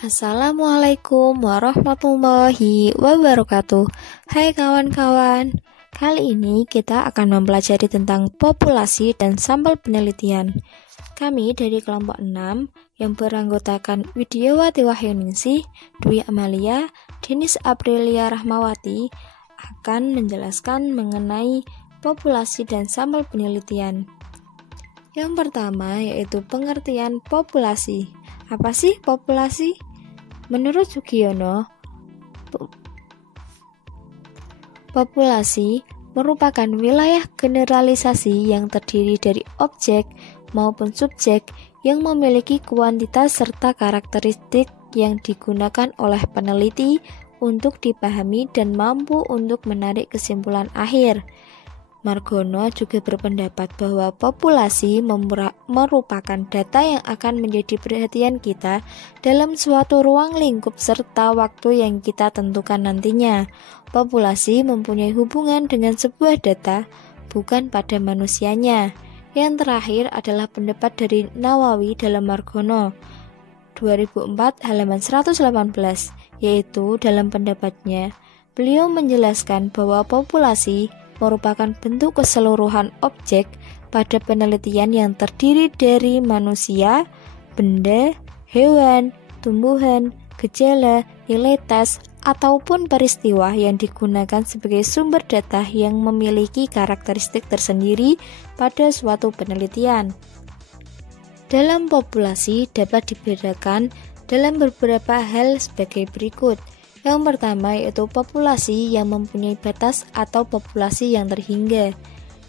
Assalamualaikum warahmatullahi wabarakatuh. Hai kawan-kawan, kali ini kita akan mempelajari tentang populasi dan sampel penelitian. Kami dari kelompok 6 yang beranggotakan Widiawati Wahyuningsih, Dwi Amalia, Denis Aprilia Rahmawati akan menjelaskan mengenai populasi dan sampel penelitian. Yang pertama yaitu pengertian populasi. Apa sih populasi? Menurut Sugiono, populasi merupakan wilayah generalisasi yang terdiri dari objek maupun subjek yang memiliki kuantitas serta karakteristik yang digunakan oleh peneliti untuk dipahami dan mampu untuk menarik kesimpulan akhir. Margono juga berpendapat bahwa populasi merupakan data yang akan menjadi perhatian kita dalam suatu ruang lingkup serta waktu yang kita tentukan nantinya. Populasi mempunyai hubungan dengan sebuah data, bukan pada manusianya. Yang terakhir adalah pendapat dari Nawawi dalam Margono 2004 halaman 118, yaitu dalam pendapatnya, beliau menjelaskan bahwa populasi merupakan bentuk keseluruhan objek pada penelitian yang terdiri dari manusia, benda, hewan, tumbuhan, gejala, nilai tes, ataupun peristiwa yang digunakan sebagai sumber data yang memiliki karakteristik tersendiri pada suatu penelitian. Dalam populasi dapat dibedakan dalam beberapa hal sebagai berikut. Yang pertama yaitu populasi yang mempunyai batas atau populasi yang terhingga,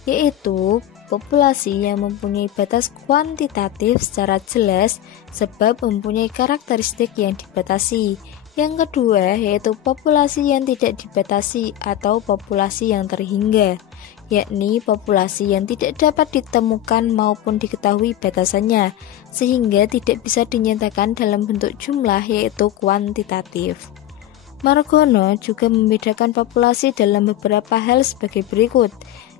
yaitu populasi yang mempunyai batas kuantitatif secara jelas sebab mempunyai karakteristik yang dibatasi. Yang kedua yaitu populasi yang tidak dibatasi atau populasi yang terhingga, yakni populasi yang tidak dapat ditemukan maupun diketahui batasannya, sehingga tidak bisa dinyatakan dalam bentuk jumlah yaitu kuantitatif. Margono juga membedakan populasi dalam beberapa hal sebagai berikut.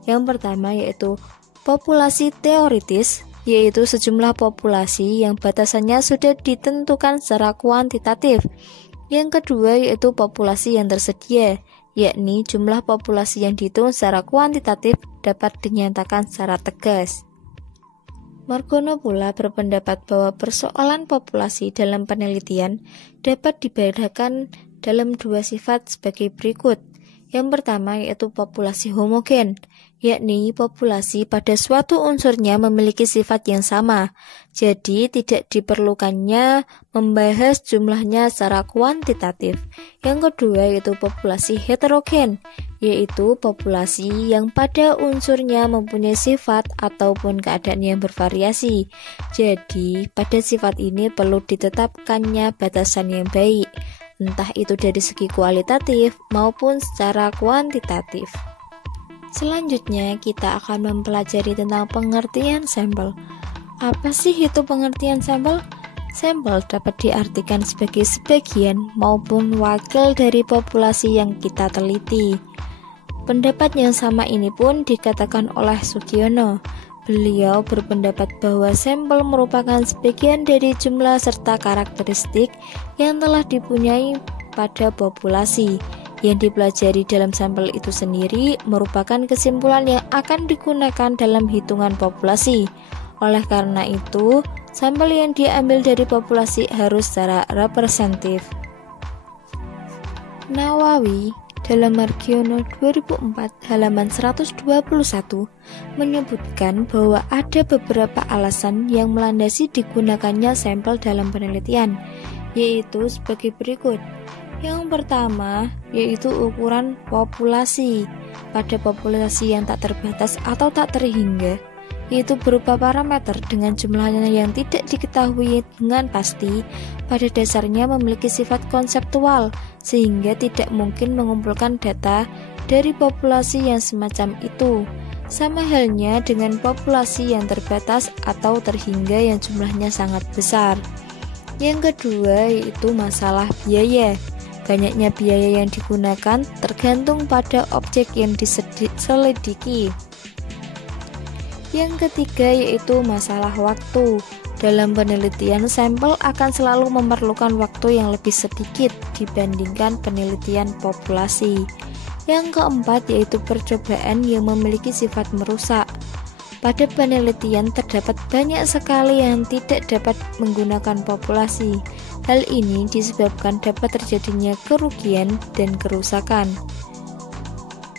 Yang pertama yaitu populasi teoritis, yaitu sejumlah populasi yang batasannya sudah ditentukan secara kuantitatif. Yang kedua yaitu populasi yang tersedia, yakni jumlah populasi yang dihitung secara kuantitatif dapat dinyatakan secara tegas. Margono pula berpendapat bahwa persoalan populasi dalam penelitian dapat dibedakan dalam dua sifat sebagai berikut. Yang pertama yaitu populasi homogen, yakni populasi pada suatu unsurnya memiliki sifat yang sama, jadi tidak diperlukannya membahas jumlahnya secara kuantitatif. Yang kedua yaitu populasi heterogen, yaitu populasi yang pada unsurnya mempunyai sifat ataupun keadaan yang bervariasi. Jadi pada sifat ini perlu ditetapkannya batasan yang baik, entah itu dari segi kualitatif maupun secara kuantitatif. Selanjutnya kita akan mempelajari tentang pengertian sampel. Apa sih itu pengertian sampel? Sampel dapat diartikan sebagai sebagian maupun wakil dari populasi yang kita teliti. Pendapat yang sama ini pun dikatakan oleh Sugiono. Beliau berpendapat bahwa sampel merupakan sebagian dari jumlah serta karakteristik yang telah dipunyai pada populasi. Yang dipelajari dalam sampel itu sendiri merupakan kesimpulan yang akan digunakan dalam hitungan populasi. Oleh karena itu, sampel yang diambil dari populasi harus secara representatif. Nawawi dalam Margono 2004 halaman 121 menyebutkan bahwa ada beberapa alasan yang melandasi digunakannya sampel dalam penelitian, yaitu sebagai berikut. Yang pertama yaitu ukuran populasi. Pada populasi yang tak terbatas atau tak terhingga, yaitu berupa parameter dengan jumlahnya yang tidak diketahui dengan pasti, pada dasarnya memiliki sifat konseptual sehingga tidak mungkin mengumpulkan data dari populasi yang semacam itu. Sama halnya dengan populasi yang terbatas atau terhingga yang jumlahnya sangat besar. Yang kedua yaitu masalah biaya. Banyaknya biaya yang digunakan tergantung pada objek yang diselidiki. Yang ketiga yaitu masalah waktu. Dalam penelitian, sampel akan selalu memerlukan waktu yang lebih sedikit dibandingkan penelitian populasi. Yang keempat yaitu percobaan yang memiliki sifat merusak. Pada penelitian terdapat banyak sekali yang tidak dapat menggunakan populasi. Hal ini disebabkan dapat terjadinya kerugian dan kerusakan.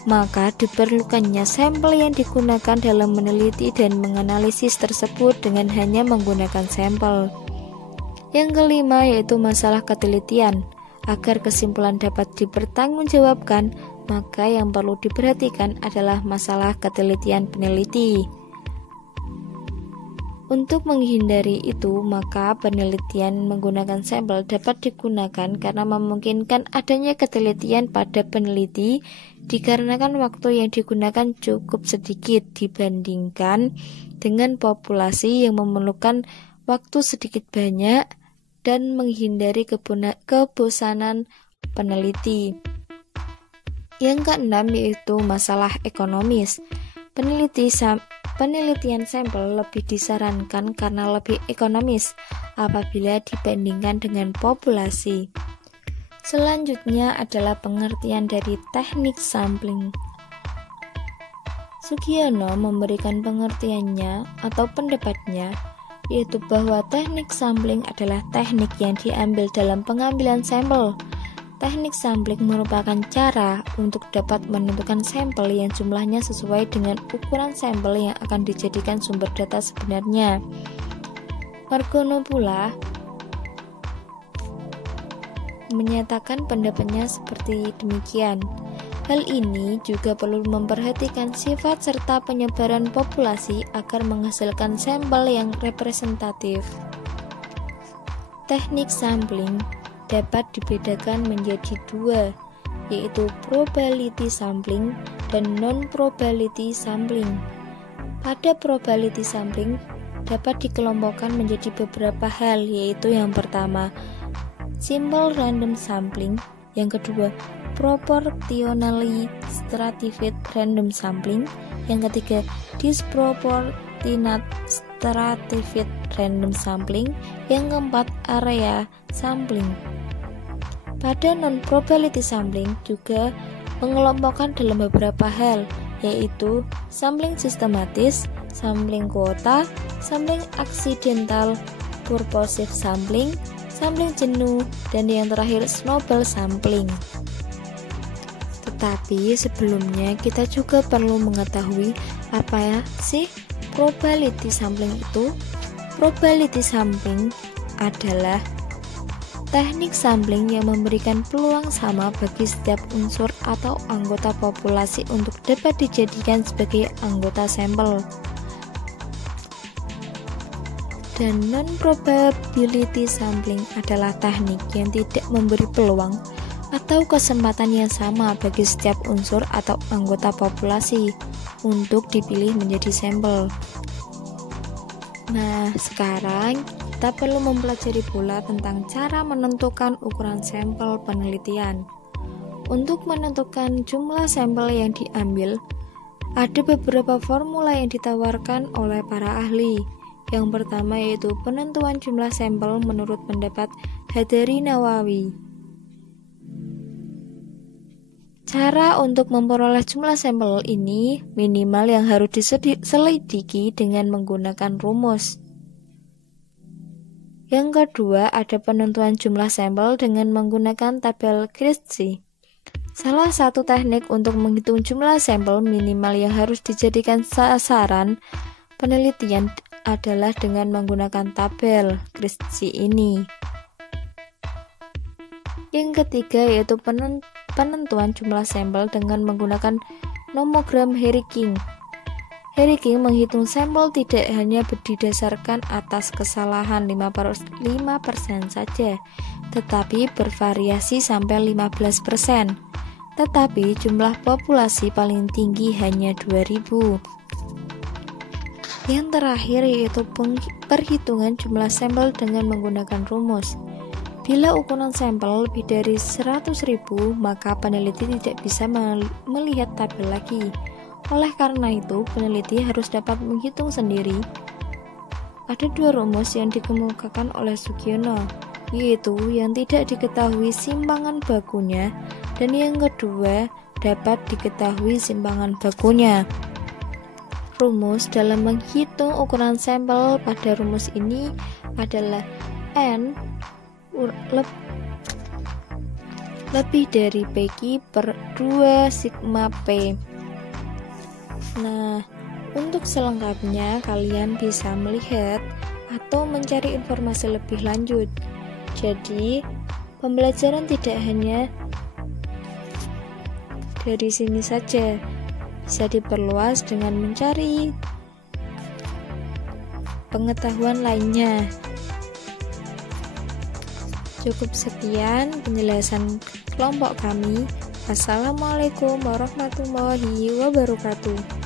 Maka diperlukannya sampel yang digunakan dalam meneliti dan menganalisis tersebut dengan hanya menggunakan sampel. Yang kelima yaitu masalah ketelitian. Agar kesimpulan dapat dipertanggungjawabkan, maka yang perlu diperhatikan adalah masalah ketelitian peneliti. Untuk menghindari itu, maka penelitian menggunakan sampel dapat digunakan karena memungkinkan adanya ketelitian pada peneliti dikarenakan waktu yang digunakan cukup sedikit dibandingkan dengan populasi yang memerlukan waktu sedikit banyak dan menghindari kebosanan peneliti. Yang keenam yaitu masalah ekonomis. Penelitian sampel lebih disarankan karena lebih ekonomis apabila dibandingkan dengan populasi. Selanjutnya adalah pengertian dari teknik sampling. Sugiono memberikan pengertiannya atau pendapatnya, yaitu bahwa teknik sampling adalah teknik yang diambil dalam pengambilan sampel. Teknik sampling merupakan cara untuk dapat menentukan sampel yang jumlahnya sesuai dengan ukuran sampel yang akan dijadikan sumber data sebenarnya. Margono pula menyatakan pendapatnya seperti demikian. Hal ini juga perlu memperhatikan sifat serta penyebaran populasi agar menghasilkan sampel yang representatif. Teknik sampling dapat dibedakan menjadi dua, yaitu probability sampling dan non-probability sampling. Pada probability sampling dapat dikelompokkan menjadi beberapa hal, yaitu yang pertama, simple random sampling, yang kedua, proportionally stratified random sampling, yang ketiga, disproportionate stratified random sampling, yang keempat, area sampling. Pada non-probability sampling juga mengelompokkan dalam beberapa hal, yaitu sampling sistematis, sampling kuota, sampling aksidental, purposive sampling, sampling jenuh, dan yang terakhir snowball sampling. Tetapi sebelumnya kita juga perlu mengetahui apa sih probability sampling itu? Probability sampling adalah teknik sampling yang memberikan peluang sama bagi setiap unsur atau anggota populasi untuk dapat dijadikan sebagai anggota sampel. Dan non-probability sampling adalah teknik yang tidak memberi peluang atau kesempatan yang sama bagi setiap unsur atau anggota populasi untuk dipilih menjadi sampel. Nah, sekarang kita perlu mempelajari pula tentang cara menentukan ukuran sampel penelitian. Untuk menentukan jumlah sampel yang diambil, ada beberapa formula yang ditawarkan oleh para ahli. Yang pertama yaitu penentuan jumlah sampel menurut pendapat Hadari Nawawi. Cara untuk memperoleh jumlah sampel ini minimal yang harus diselidiki dengan menggunakan rumus. Yang kedua, ada penentuan jumlah sampel dengan menggunakan tabel Christie. Salah satu teknik untuk menghitung jumlah sampel minimal yang harus dijadikan sasaran penelitian adalah dengan menggunakan tabel Christie ini. Yang ketiga yaitu penentuan jumlah sampel dengan menggunakan nomogram Harry-King. Harry-King menghitung sampel tidak hanya berdasarkan atas kesalahan 5% saja, tetapi bervariasi sampai 15%. Tetapi jumlah populasi paling tinggi hanya 2000. Yang terakhir yaitu perhitungan jumlah sampel dengan menggunakan rumus. Bila ukuran sampel lebih dari 100.000, maka peneliti tidak bisa melihat tabel lagi. Oleh karena itu, peneliti harus dapat menghitung sendiri Ada dua rumus yang dikemukakan oleh Sugiono, yaitu yang tidak diketahui simpangan bakunya dan yang kedua dapat diketahui simpangan bakunya. Rumus dalam menghitung ukuran sampel pada rumus ini adalah N lebih dari PQ per 2 sigma P. Nah, untuk selengkapnya kalian bisa melihat atau mencari informasi lebih lanjut. Jadi, pembelajaran tidak hanya dari sini saja, bisa diperluas dengan mencari pengetahuan lainnya. Cukup sekian penjelasan kelompok kami. Assalamualaikum warahmatullahi wabarakatuh.